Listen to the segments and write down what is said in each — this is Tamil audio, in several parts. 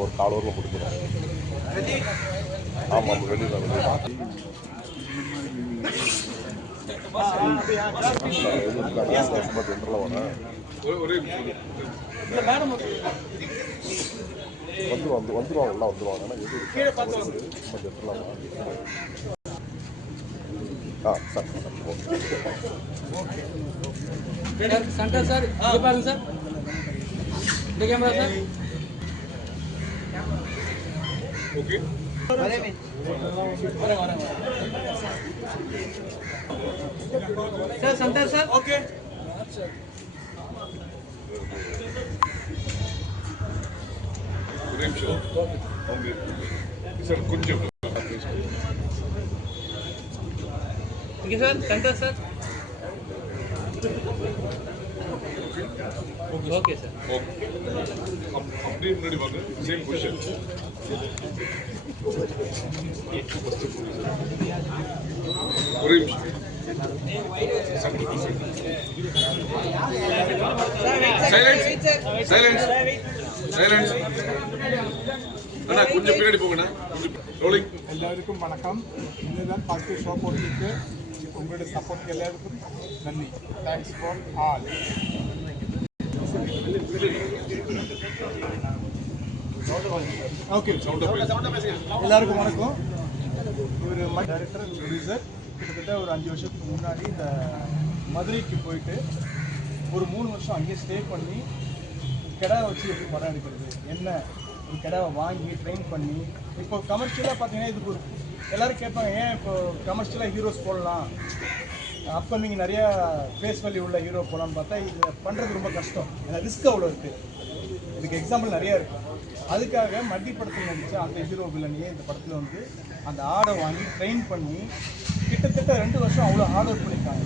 ஒரு காலூரில் முடிக்கிறோம். ஆமாம், வெளியில் வந்துருவாங்க எல்லாம் வந்துருவாங்க. ஏன்னா எது சும்மா ஜென்ரலாக சார் சென்டர் சார் பாருங்க சார் இந்த camera sir. Okay sir centre sir. Okay sir கொஞ்சம் இங்கே sir centre sir. Okay sir. அப்படியே முன்னாடி வாங்க. Same position. ஒரே நிமிஷம். சைலன்ஸ். அண்ணா கொஞ்சம் பின்னாடி போங்கண்ணா. ரோலிங். எல்லாருக்கும் வணக்கம். இதுதான் ஃபர்ஸ்ட் ஷோ போட்டுருக்கு. உங்களுடைய சப்போர்ட் எல்லாருக்கும் நன்றி. Thanks for all. ஓகே, எல்லாருக்கும் வணக்கம். இவர் டைரக்டர் அண்ட் ப்ரொடியூசர். கிட்டத்தட்ட ஒரு 5 வருஷத்துக்கு முன்னாடி இந்த மதுரைக்கு போயிட்டு ஒரு 3 வருஷம் அங்கேயே ஸ்டே பண்ணி கிடா வச்சு எப்படி படம் எடுக்கிறது, என்ன ஒரு கிடாவை வாங்கி ட்ரெயின் பண்ணி, இப்போ கமர்ஷியலாக பார்த்தீங்கன்னா இதுக்கு ஒரு எல்லோரும் கேட்பாங்க, ஏன் இப்போ கமர்ஷியலாக ஹீரோஸ் போடலாம், அப்கமிங் நிறையா ஃபேஸ் வேல்யூ உள்ள ஹீரோ போகலான்னு பார்த்தா இது பண்ணுறது ரொம்ப கஷ்டம். ஏன்னா ரிஸ்க் அவ்வளோ இருக்குது. இதுக்கு எக்ஸாம்பிள் நிறையா இருக்குது. அதுக்காக மட்டி படத்தில் நடிச்சு அந்த ஹீரோ வில்லனையே இந்த படத்தில் வந்து அந்த ஆடை வாங்கி ட்ரெயின் பண்ணி கிட்டத்தட்ட 2 வருஷம் அவ்வளோ ஹார்ட் ஒர்க் பண்ணியிருக்காங்க.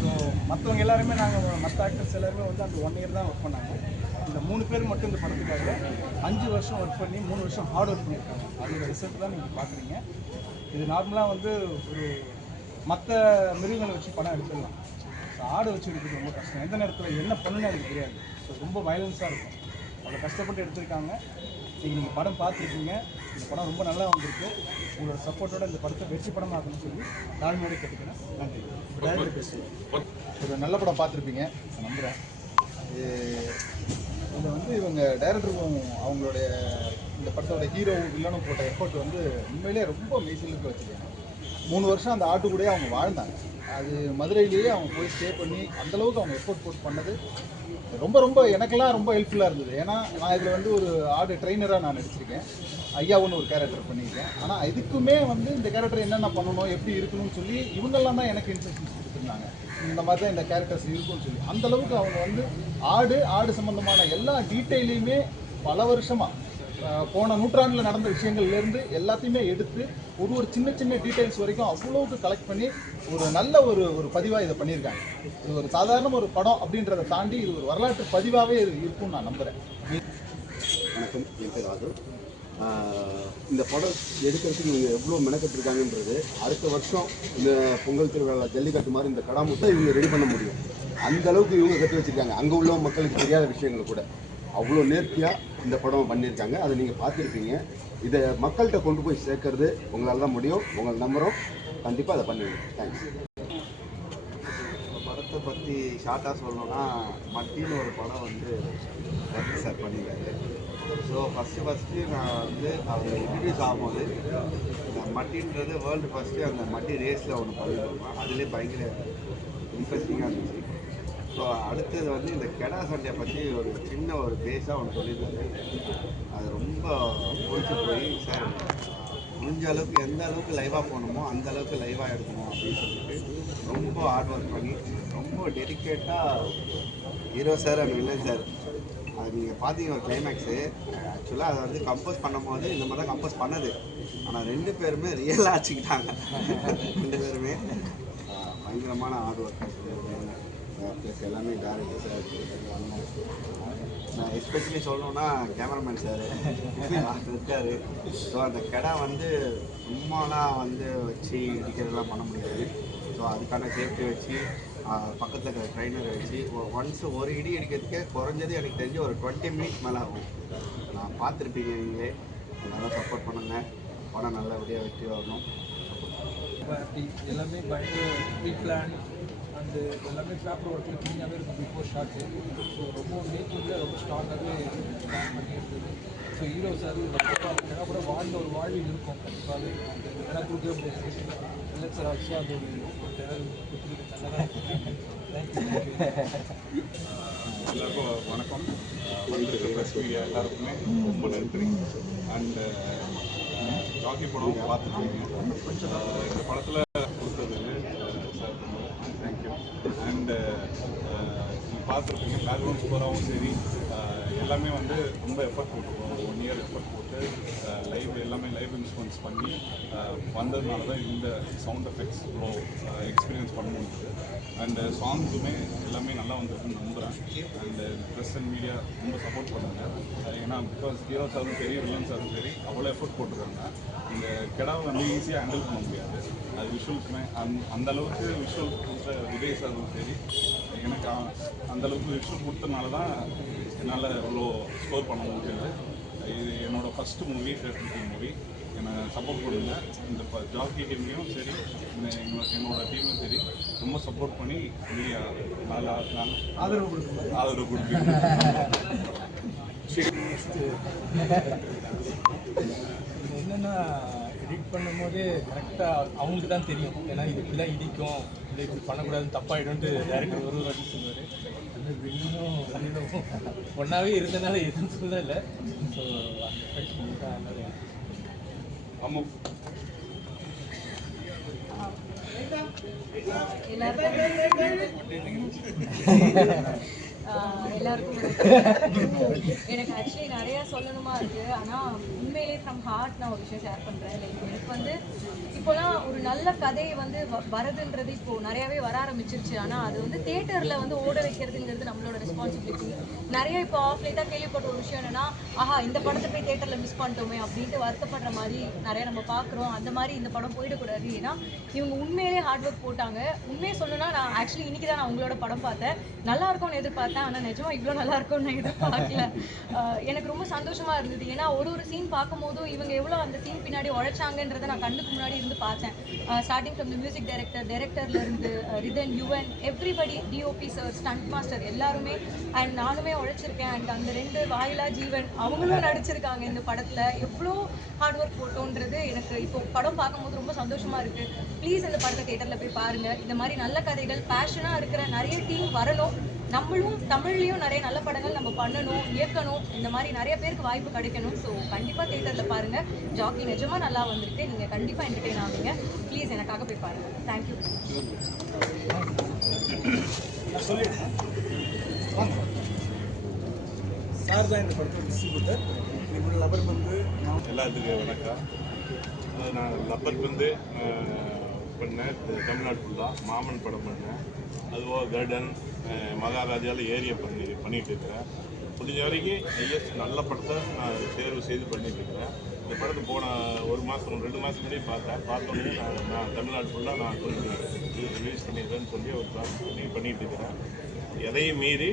ஸோ மற்றவங்க எல்லாருமே நாங்கள் மற்ற ஆக்டர்ஸ் எல்லாருமே வந்து அந்த 1 இயர் தான் ஒர்க் பண்ணாங்க. இந்த 3 பேர் மட்டும் இந்த படத்துக்காக 5 வருஷம் ஒர்க் பண்ணி 3 வருஷம் ஹார்ட் ஒர்க் பண்ணியிருக்காங்க. அதோட ரிசல்ட் தான் நீங்கள் பார்க்குறீங்க. இது நார்மலாக வந்து ஒரு மற்ற மிருகங்களை வச்சு படம் எடுத்துடலாம். ஸோ ஆடை வச்சு எடுக்கிறது ரொம்ப கஷ்டம். எந்த நேரத்தில் என்ன பண்ணுன்னு எனக்கு தெரியாது. ஸோ ரொம்ப வயலன்ஸாக இருக்கும். அவ்வளோ கஷ்டப்பட்டு எடுத்திருக்காங்க. நீங்கள் படம் பார்த்துருக்கீங்க. இந்த படம் ரொம்ப நல்லா வந்திருக்கு. உங்களோட சப்போர்ட்டோட இந்த படத்தை வெற்றி படமாக ஆகணும்னு சொல்லி தாழ்மையோட கேட்டுக்கிறேன். நன்றி. டைரக்டர் பேசுகிறேன். ஒரு நல்ல படம் பார்த்துருப்பீங்க நான் நம்புகிறேன். இதில் வந்து இவங்க டைரக்டருக்கும் அவங்களுடைய இந்த படத்தோட ஹீரோ வில்லனும் போட்ட எஃபர்ட் வந்து உண்மையிலே ரொம்ப மெய்சிலுக்கு வச்சுருக்காங்க. 3 வருஷம் அந்த ஆட்டுக்கூடயே அவங்க வாழ்ந்தாங்க. அது மதுரையிலேயே அவங்க போய் ஸ்டே பண்ணி அந்தளவுக்கு அவங்க எஃபோர்ட் போட்டு பண்ணது ரொம்ப எனக்கெல்லாம் ரொம்ப ஹெல்ப்ஃபுல்லாக இருந்தது. ஏன்னா நான் இதில் வந்து ஒரு ஆடு ட்ரெயினராக நான் நடிச்சிருக்கேன். ஐயாவுன்னு ஒரு கேரக்டர் பண்ணியிருக்கேன். ஆனால் இதுக்குமே வந்து இந்த கேரக்டர் என்னென்ன பண்ணணும், எப்படி இருக்கணும்னு சொல்லி இவங்கெல்லாம் தான் எனக்கு இன்ஸ்ட்ரக்ஷன்ஸ் கொடுத்துருந்தாங்க. இந்த மாதிரி தான் இந்த கேரக்டர்ஸ் இருக்கும்னு சொல்லி அந்தளவுக்கு அவங்க வந்து ஆடு சம்மந்தமான எல்லா டீட்டெயிலையுமே பல வருஷமாக போன நூற்றாண்டில் நடந்த விஷயங்கள்லேருந்து எல்லாத்தையுமே எடுத்து ஒரு சின்ன டீட்டெயில்ஸ் வரைக்கும் அவ்வளோவுக்கு கலெக்ட் பண்ணி ஒரு நல்ல ஒரு பதிவாக இதை பண்ணியிருக்காங்க. இது ஒரு சாதாரண ஒரு படம் அப்படின்றத தாண்டி இது ஒரு வரலாற்று பதிவாகவே இருக்கும்னு நான் நம்புகிறேன். வணக்கம், என் பேர் ராகு. இந்த படம் எடுக்கிறதுக்கு இவங்க எவ்வளோ மெனக்கட்டுருக்காங்கன்றது அடுத்த வருஷம் இந்த பொங்கல் திருவிழா ஜல்லிக்கட்டு மாதிரி இந்த கடாமுட்டை இவங்க ரெடி பண்ண முடியும். அந்த அளவுக்கு இவங்க கட்டி வச்சுருக்காங்க. அங்கே உள்ள மக்களுக்கு தெரியாத விஷயங்கள் கூட அவ்வளோ நேர்த்தியாக இந்த படம் பண்ணியிருக்காங்க. அதை நீங்கள் பார்த்துருப்பீங்க. இதை மக்கள்கிட்ட கொண்டு போய் சேர்க்கறது உங்களால் தான் முடியும். உங்களை நம்புகிறோம். கண்டிப்பாக அதை பண்ணுவீங்க. தேங்க்ஸ். படத்தை பற்றி ஷார்ட்டாக சொல்லணும்னா, மட்டின்னு ஒரு படம் வந்து ரவி சார் பண்ணியிருக்காரு. ஸோ ஃபஸ்ட்டு நான் வந்து அவங்க இன்ட்ரடியூஸ் ஆகும்போது இந்த மட்டின்றது வேர்ல்டு ஃபஸ்ட்டு அந்த மட்டி ரேஸில் ஒன்று பண்ணியிருக்கோம். அதுலேயே பயங்கர இன்ட்ரெஸ்டிங்காக இருந்துச்சு. ஸோ அடுத்தது வந்து இந்த கெடா சண்டையை பற்றி ஒரு சின்ன ஒரு பேஸாக ஒன்று சொல்லியிருக்காரு. அது ரொம்ப பிடிச்சி போய் சார் முடிஞ்ச அளவுக்கு எந்த அளவுக்கு லைவாக போகணுமோ அந்த அளவுக்கு லைவாக எடுக்கணும் அப்படின்னு சொல்லிட்டு ரொம்ப ஹார்ட் ஒர்க் பண்ணி ரொம்ப டெடிக்கேட்டாக hero sir and villain sir அது நீங்கள் பார்த்தீங்க ஒரு கிளைமேக்ஸு. ஆக்சுவலாக அதை வந்து கம்போஸ் பண்ணும் போது இந்த மாதிரி தான் கம்போஸ் பண்ணது. ஆனால் 2 பேருமே ரியலாக ஆச்சுக்கிட்டாங்க. 2 பேருமே பயங்கரமான ஹார்ட் ஒர்க். ப்ளஸ் எல்லாமே டேரக்டர் சார் வரணும். நான் எஸ்பெஷலி சொல்லணுன்னா கேமராமேன் சார் இருக்கார். ஸோ அந்த கடை வந்து சும்மாலாம் வந்து வச்சு இடிக்கிறதெல்லாம் பண்ண முடியாது. ஸோ அதுக்கான சேஃப்டி வச்சு பக்கத்தில் இருக்கிற ட்ரைனரை வச்சு ஒன்ஸ் ஒரு இடி அடிக்கிறதுக்கே குறைஞ்சது எனக்கு தெரிஞ்சு ஒரு 20 மினிட்ஸ் மேலே ஆகும். நான் பார்த்துருப்பீங்க நீங்களே. நல்லா சப்போர்ட் பண்ணுங்கள். படம் நல்லபடியாக வெற்றி வரணும். எல்லாமே பயங்கர ப்ரீ பிளான் அண்டு எல்லாமே பேப்பர் ஒர்க்கில் க்ளீனாகவே இருக்கும் பிஃபோர் ஷார்ட்டு. ஸோ ரொம்ப மேக்கிங்கில் ரொம்ப ஸ்ட்ராங்காகவே பிளான் பண்ணியிருந்தது. ஸோ ஹீரோ சார் ஏன்னா கூட வாழ்ந்த ஒரு வாழ்வு இருக்கும் கண்டிப்பாகவே. ஏன்னா கொடுக்குற முடியாது இல்லை சார் ஆல்சோ அது ஒரு டெரர் கொடுத்துருக்கு. நல்லதாக தேங்க்யூ. எல்லாருக்கும் வணக்கம். வந்திருக்க ப்ரெஸ் மீடியா எல்லாருக்குமே ரொம்ப நன்றி. அண்டு ராக்கி படம் பார்த்துருக்கீங்க. இந்த படத்தில் கொடுத்தது சார் தேங்க்யூ. அண்டு பார்த்துருப்பீங்க பேக்ரவுண்ட் ஸ்கோராகவும் சரி எல்லாமே வந்து ரொம்ப எஃபர்ட் போட்டுருக்கோம். 1 இயர் எஃபர்ட் போட்டு எல்லாமே லைவ் இன்ஸ்ட்ருமெண்ட்ஸ் பண்ணி வந்ததுனால தான் இந்த சவுண்ட் எஃபெக்ட்ஸ் இவ்வளோ எக்ஸ்பீரியன்ஸ் பண்ண முடியுது. அண்டு சாங்ஸுமே எல்லாமே நல்லா வந்திருக்குன்னு நம்புகிறேன். அண்டு ப்ரெஸ் அண்ட் மீடியா ரொம்ப சப்போர்ட் பண்ணுறாங்க. ஏன்னா பிகாஸ் ஹீரோ சாரும் சரி வில்லன் சாரும் சரி அவ்வளோ எஃபர்ட் போட்டிருக்காங்க. இந்த கிடாவை வந்து ஈஸியாக ஹேண்டில் பண்ண முடியாது. அது விஷுவல்ஸுமே அந்தளவுக்கு விஷுவல் கொடுத்த விஜய் சாரும் சரி எனக்கு அந்தளவுக்கு விஷுவல் கொடுத்தனால தான் என்னால் இவ்வளோ ஸ்கோர் பண்ண முடியுது. இது என்னோடய ஃபஸ்ட்டு மூவி, தேட்டர் மூவி. என்னை சப்போர்ட் பண்ணுங்க. இந்த ஜாக்கி டீம்லேயும் சரி என்னோடய டீமும் சரி ரொம்ப சப்போர்ட் பண்ணி நல்லா ஆதரவு கொடுப்பீங்க. என்னென்னா எடிட் பண்ணும்போது கரெக்டாக அவங்களுக்கு தான் தெரியும். ஏன்னா இது இப்படி தான் இடிக்கும், இல்லை இப்படி பண்ணக்கூடாதுன்னு தப்பாகிடும்ட்டு டேரக்டர் ஒரு வாட்டி சொல்லுவார். அந்த வெளியும் வெளியிலும் ஒன்றாவே இருந்தனால எதுவும் சொல்லலை. ஸோ அந்த ஃபைட் தான் நல்லா ஆமாம். எல்லாருக்கும் எனக்கு ஆக்சுவலி நிறைய சொல்லணுமா இருக்கு. ஆனால் உண்மையிலே ஃப்ரம் ஹார்ட் நான் ஒரு விஷயம் ஷேர் பண்ணுறேன். லைக் எனக்கு வந்து இப்போலாம் ஒரு நல்ல கதை வந்து வரதுன்றது இப்போது நிறையாவே வர ஆரம்பிச்சிருச்சு. ஆனால் அது வந்து தியேட்டரில் வந்து ஓட வைக்கிறதுங்கிறது நம்மளோட ரெஸ்பான்சிபிலிட்டி. நிறைய இப்போ ஆஃப்லைட்டாக கேள்விப்பட்ட ஒரு விஷயம் என்னென்னா, ஆஹா இந்த படத்தை போய் தியேட்டரில் மிஸ் பண்ணிட்டோமே அப்படின்ட்டு வருத்தப்படுற மாதிரி நிறைய நம்ம பார்க்குறோம். அந்த மாதிரி இந்த படம் போயிடக்கூடாது. ஏன்னா இவங்க உண்மையிலே ஹார்ட் ஒர்க் போட்டாங்க. உண்மையை சொல்லணும்னா நான் ஆக்சுவலி இன்றைக்கி தான் நான் உங்களோட படம் பார்த்தேன். நல்லா இருக்கும்னு எதிர்பார்த்தேன். ஆனால் நிஜமாக இவ்வளோ நல்லா இருக்கும்னு நான் எதிர்பார்க்கல. எனக்கு ரொம்ப சந்தோஷமாக இருந்தது. ஏன்னா ஒரு சீன் பார்க்கும்போதும் இவங்க எவ்வளோ அந்த சீன் பின்னாடி உழைச்சாங்கன்றதை நான் கண்ணுக்கு முன்னாடி இருந்து பார்த்தேன். ஸ்டார்டிங் ஃப்ரம் தி மியூசிக் டைரக்டர்லேருந்து Rithan, Yuvan, everybody, DOP sir, stunt master எல்லாருமே அண்ட் நானுமே உழைச்சிருக்கேன். அண்ட் அந்த 2 வாயிலா ஜீவன் அவங்களும் நடிச்சிருக்காங்க இந்த படத்தில். எவ்வளோ ஹார்ட் ஒர்க் போட்டோன்றது எனக்கு இப்போ படம் பார்க்கும்போது ரொம்ப சந்தோஷமாக இருக்குது. ப்ளீஸ் இந்த படத்தை தியேட்டரில் போய் பாருங்கள். இந்த மாதிரி நல்ல கதைகள் பேஷனாக இருக்கிற நிறைய டீம் வரணும். நம்மளும் தமிழ்லேயும் நிறைய நல்ல படங்கள் நம்ம பண்ணணும், இயக்கணும். இந்த மாதிரி நிறைய பேருக்கு வாய்ப்பு கிடைக்கணும். ஸோ கண்டிப்பாக தியேட்டரில் பாருங்கள். ஜாக்கி நிஜமாக நல்லா வந்திருக்கு. நீங்கள் கண்டிப்பாக என்டர்டெயின் ஆகுங்க. ப்ளீஸ் எனக்காக போய் பாருங்கள். தேங்க்யூ. சார் தான் இந்த படத்தோட டிஸ்ட்ரிபியூட்டர். இப்படி லப்பர் பந்து எல்லாத்துக்கும் வணக்கம். நான் லப்பர் பந்து பண்ணேன் தமிழ்நாடு ஃபுல்லாக. மாமன் படம் பண்ணேன். அதுபோக கார்டன் மகாராஜாவில் ஏரியா பண்ணிகிட்டு இருக்கிறேன். முடிஞ்ச வரைக்கும் நல்ல படத்தை நான் தேர்வு செய்து பண்ணிகிட்டு இருக்கிறேன். இந்த படத்தை போன 1 மாதம் 2 மாதம் முன்னாடி பார்த்தோன்னே நான் தமிழ்நாடு ஃபுல்லாக நான் ரிலீஸ் பண்ணிடுறேன்னு சொல்லி ஒரு பிளான் பண்ணிகிட்டு இருக்கிறேன். எதையும் மீறி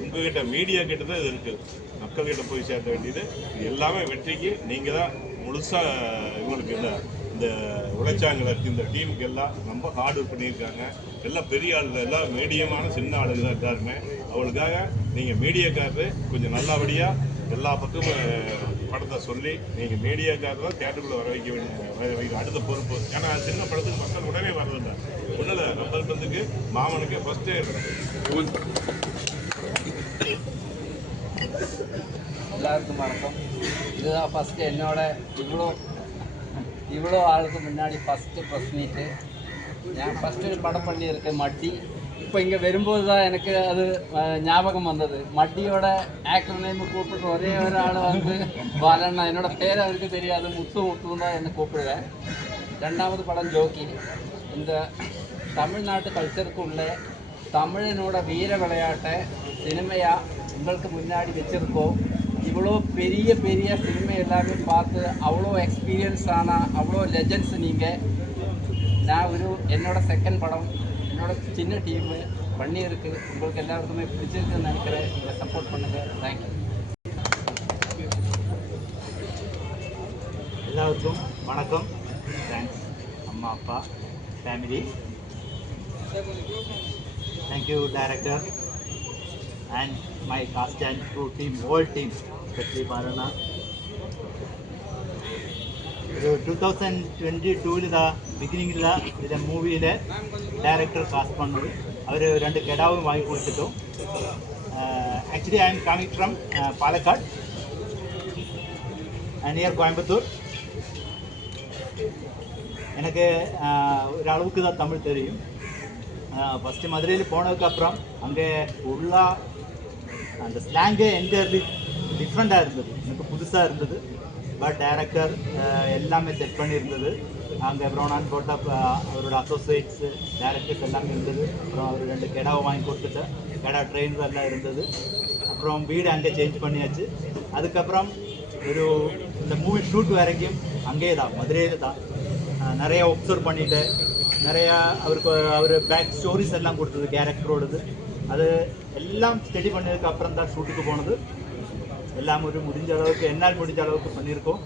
உங்ககிட்ட மீடியா கிட்ட தான் இது இருக்குது. மக்கள்கிட்ட போய் சேர்த்த வேண்டியது இது எல்லாமே வெற்றிக்கு நீங்கள் தான் முழுசாக இவங்களுக்கு இந்த உழைச்சாங்களை இந்த டீமுக்கு எல்லாம் ரொம்ப ஹார்ட் ஒர்க் பண்ணியிருக்காங்க. எல்லாம் பெரிய ஆளுங்க, எல்லாம் மீடியமான சின்ன ஆளுங்க தான் எல்லாருமே. அவளுக்காக நீங்கள் மீடியாக்காரரு கொஞ்சம் நல்லபடியாக எல்லா பக்கமும் படத்தை சொல்லி நீங்கள் மீடியாக்காரர் தான் தியேட்டருக்குள்ளே வர வைக்க அடுத்த பொறுப்பு. ஏன்னா சின்ன படத்துக்கு மக்கள் உடனே வரதில்லை. ஒன்றும் இல்லை, நம்பர் பந்துக்கு மாமனுக்கு ஃபஸ்ட்டு எல்லாருக்கும் வணக்கம். இதுதான் ஃபஸ்ட்டு என்னோட இவ்வளோ ஆளுக்கு முன்னாடி ஃபஸ்ட்டு ப்ரெஸ் மீட்டு. நான் ஃபஸ்ட்டு படம் பண்ணியிருக்கேன் மட்டி. இப்போ இங்கே வரும்போது தான் எனக்கு அது ஞாபகம் வந்தது. மட்டியோட ஆக்டர் நேம் கூப்பிட்டு ஒரே ஒரு ஆள் வந்து பாலண்ணா. என்னோட பேர் அவருக்கு தெரியாது, முத்துன்னு தான் என்னை கூப்பிடுவேன். 2வது படம் ஜோக்கி. இந்த தமிழ்நாட்டு கல்ச்சருக்கு உள்ள தமிழனோட வீர விளையாட்டை சினிமையாக உங்களுக்கு முன்னாடி வச்சுருக்கோம். இவ்வளோ பெரிய பெரிய சினிமா எல்லாமே பார்த்து அவ்வளோ எக்ஸ்பீரியன்ஸ் ஆன அவ்வளோ லெஜண்ட்ஸ் நீங்கள். நான் என்னோட செகண்ட் படம் என்னோட சின்ன டீமு பண்ணியிருக்கு. உங்களுக்கு எல்லாருக்குமே பிடிச்சிருக்குன்னு நினைக்கிறேன். நீங்கள் சப்போர்ட் பண்ணுங்கள். தேங்க்யூ. எல்லாருக்கும் வணக்கம். தேங்க்ஸ் அம்மா அப்பா family. Thank you director and my cast and crew team, whole team, especially Marana. 2022 beginning the movie director cast பண்ணது அவர் 2 கெடாவும் வாங்கி கொடுத்துட்டோம். Actually I am coming from Palakkad near Coimbatore. எனக்கு ஒரு அளவுக்கு தான் தமிழ் தெரியும். ஃபஸ்ட்டு மதுரையில் போனதுக்கப்புறம் அங்கே உள்ள அந்த ஸ்லாங்கே என்டையர்லி டிஃப்ரெண்ட்டாக இருந்தது, எனக்கு புதுசாக இருந்தது. பட் டைரக்டர் எல்லாமே செட் பண்ணியிருந்தது. அங்கே ப்ரோனான் போட்டா அவரோட அசோசியேட்ஸு டைரக்டர்ஸ் எல்லாமே இருந்தது. அப்புறம் அவர் 2 கெடாவை வாங்கி கொடுத்துட்டு கெடா ட்ரெயின்ஸ் எல்லாம் இருந்தது. அப்புறம் வீடு அங்கே சேஞ்ச் பண்ணியாச்சு. அதுக்கப்புறம் இந்த மூவி ஷூட் வரைக்கும் அங்கே தான் மதுரையில் தான் நிறையா ஒப்சர்வ் பண்ணிவிட்டு நிறையா அவர் பேக் ஸ்டோரிஸ் எல்லாம் கொடுத்தது கேரக்டரோடது. அது எல்லாம் ஸ்டடி பண்ணதுக்கு அப்புறம் தான் ஷூட்டுக்கு போனது. எல்லாம் முடிஞ்ச அளவுக்கு என்னால் முடிஞ்ச அளவுக்கு பண்ணியிருக்கோம்.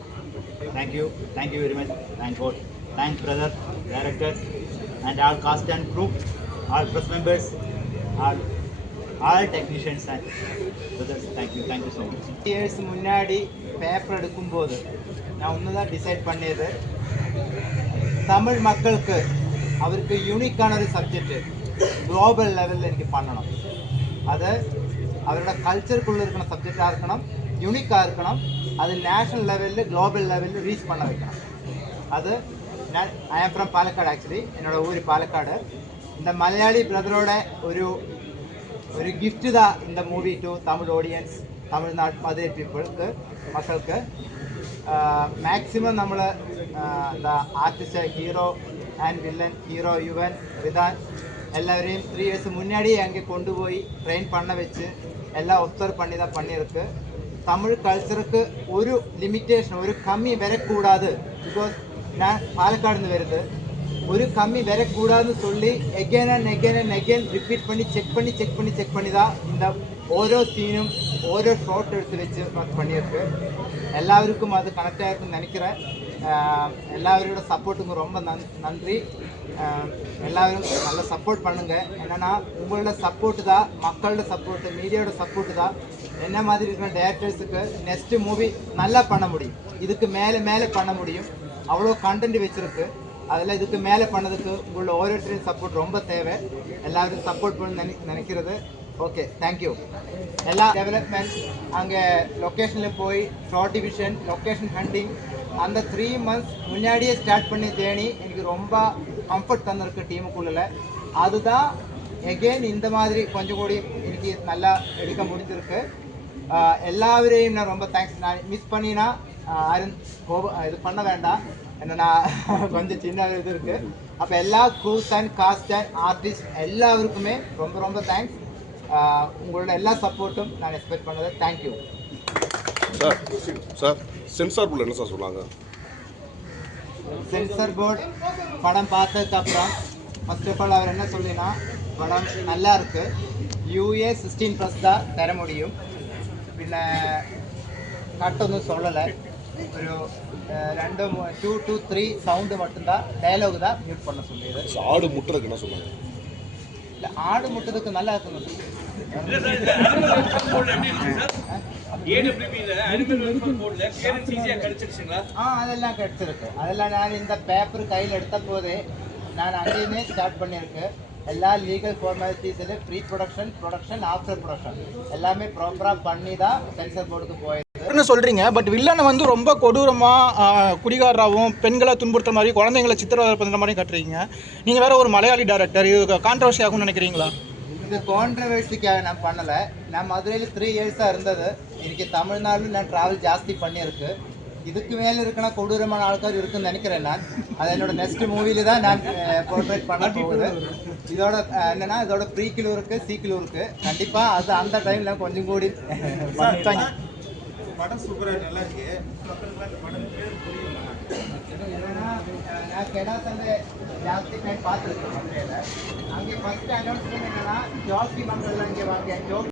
Thank you very much. Thank God. Thanks brother, director and all cast and crew, all press members, all technicians and brothers. Thank you so much. 3 years முன்னாடி பேப்பர் எடுக்கும்போது நான் ஒன்று தான் டிசைட் பண்ணியது, தமிழ் மக்களுக்கு அவருக்கு யூனிக்கான ஒரு சப்ஜெக்ட் குளோபல் லெவலில் எனக்கு பண்ணணும். அது அவரோட கல்ச்சருக்குள்ளே இருக்கிற சப்ஜெக்டாக இருக்கணும், யூனிக்காக இருக்கணும். அது நேஷ்னல் லெவலில் குளோபல் லெவலில் ரீச் பண்ண வைக்கணும். அது ஐ ஆம் ஃப்ரம் பாலக்காடு. ஆக்சுவலி என்னோட ஊர் பாலக்காடு. இந்த மலையாளி பிரதரோட ஒரு கிஃப்ட் தான் இந்த movie to Tamil audience, Tamil Nadu Madurai பீப்புளுக்கு மக்களுக்கு. மேக்ஸிமம் നമ്മൾ എന്താ artist hero and villain, hero Yuvan Vidhan எல்லாரையும் 3 years முன்னாடியே அங்கே கொண்டு போய் ட்ரெயின் பண்ண வச்சு எல்லாம் ஒப்சர்வ் பண்ணி தான் பண்ணியிருக்கு. தமிழ் கல்ச்சருக்கு ஒரு லிமிட்டேஷன், ஒரு கம்மி வரக்கூடாது. பிகாஸ் நான் பாலக்காடுன்னு வருது, ஒரு கம்மி வரக்கூடாதுன்னு சொல்லி எகெயின் அண்ட் எகெயின் ரிப்பீட் பண்ணி செக் பண்ணி தான் இந்த ഓരോ സീനും ഓരോ ഷോട്ട് എടുത്ത് വെച്ച് பண்ணியிருக்கு. எல்லாருக்கும் அது கனெக்டாக இருக்குன்னு நினைக்கிறேன். எல்லாரோட சப்போர்ட்டுக்கு ரொம்ப நன்றி. எல்லாரும் நல்லா சப்போர்ட் பண்ணுங்கள். என்னென்னா உங்களோட சப்போர்ட்டு தான், மக்களோட சப்போர்ட்டு, மீடியாவோட சப்போர்ட்டு தான் என்ன மாதிரி இருக்கிற டேரக்டர்ஸுக்கு நெக்ஸ்ட்டு மூவி நல்லா பண்ண முடியும். இதுக்கு மேலே பண்ண முடியும். அவ்வளோ கண்டென்ட் வச்சுருக்கு. அதில் இதுக்கு மேலே பண்ணதுக்கு உங்களோட ஓரோருத்தரையும் சப்போர்ட் ரொம்ப தேவை. எல்லாருக்கும் சப்போர்ட் பண்ண நினைக்கிறது. Okay, thank you. எல்லா டெவலப்மெண்ட் அங்கே லொக்கேஷனில் போய் ஷார்ட் டிவிஷன், லொக்கேஷன் ஹண்டிங், அந்த 3 months முன்னாடியே ஸ்டார்ட் பண்ணி தேனி எனக்கு ரொம்ப கம்ஃபர்ட் தந்திருக்கு டீமுக்குள்ள. அதுதான் எகெயின் இந்த மாதிரி கொஞ்சம் கூடி எனக்கு நல்லா எடுக்க முடிஞ்சிருக்கு. எல்லாவரையும் நான் ரொம்ப தேங்க்ஸ். நான் மிஸ் பண்ணினா யாரும் இது பண்ண வேண்டாம். என்னன்னா கொஞ்சம் சின்ன இது இருக்குது. அப்போ எல்லா cruise and cost and artist எல்லாருக்குமே ரொம்ப தேங்க்ஸ். உங்களோட எல்லா சப்போர்ட்டும் நான் எக்ஸ்பெக்ட் பண்ணது. Thank you sir. சென்சார் போர்டில் என்ன சார் சொன்னாங்க? சென்சார் போர்டு படம் பார்த்ததுக்கப்புறம் ஃபர்ஸ்ட் ஆஃப் ஆல் அவர் என்ன சொல்லினா, படம் நல்லா இருக்குது, UA 16+ தான் தர முடியும், பின்ன கட்டொന്നും சொல்லலை, ஒரு 2 to 3 சவுண்டு மட்டும்தான், டைலாக் தான் மியூட் பண்ண சொல்லியது. ஆடு முட்டுறதுக்கு என்ன சொன்னாங்க? இல்லை, ஆடு முட்டுறதுக்கு நல்லா இருக்குன்னு அதெல்லாம் கிடைச்சிருக்கு. அதெல்லாம் நான் இந்த பேப்பர் கையில் எடுத்த போதே நான் அங்கேயுமே ஸ்டார்ட் பண்ணியிருக்கேன். எல்லா லீகல் ஃபார்மாலிட்டிஸில் ப்ரீ ப்ரொடக்ஷன் ஆஃப்டர் ப்ரொடக்ஷன் எல்லாமே ப்ராப்பராக பண்ணி தான் சென்சார் போர்டுக்கு போயிருக்கு சொல்கிறீங்க. பட் வில்லனை வந்து ரொம்ப கொடூரமாக குடிகாரராகவும் பெண்களை துன்புறுத்துற மாதிரி குழந்தைங்களை சித்திரவதை பண்ணுற மாதிரி கட்டுறீங்க. நீங்கள் வேறு ஒரு மலையாளி டைரக்டர், இது கான்ட்ரவர்சி ஆகும்னு நினைக்கிறீங்களா? இது கான்ட்ரவர்சிக்காக நான் பண்ணலை. நான் மதுரையில் 3 years இருந்தது. எனக்கு தமிழ்நாடு நான் ட்ராவல் ஜாஸ்தி பண்ணியிருக்கு. இதுக்கு மேலே இருக்கிற கொடூரமான ஆட்கள் இருக்குன்னு நினைக்கிறேன் நான். அது என்னோட நெக்ஸ்ட் மூவில தான் நான் போர்ட்ரேட் பண்ண போகுது. இதோட என்னன்னா இதோட ப்ரீக்கிலும் இருக்கு சீக்கிலும் இருக்கு. கண்டிப்பா அது அந்த டைம்ல கொஞ்சம் கூடி படம் சூப்பராக நல்லா இருக்கு. என்னன்னா நான் கெடா சந்தை ஜாஸ்தி டைம் பார்த்துருக்கேன் மதுரையில். அங்கே ஃபர்ஸ்ட் அனௌன்ஸ்மெண்ட் என்னன்னா ஜாஸ்தி மக்கள் இங்கே வாங்க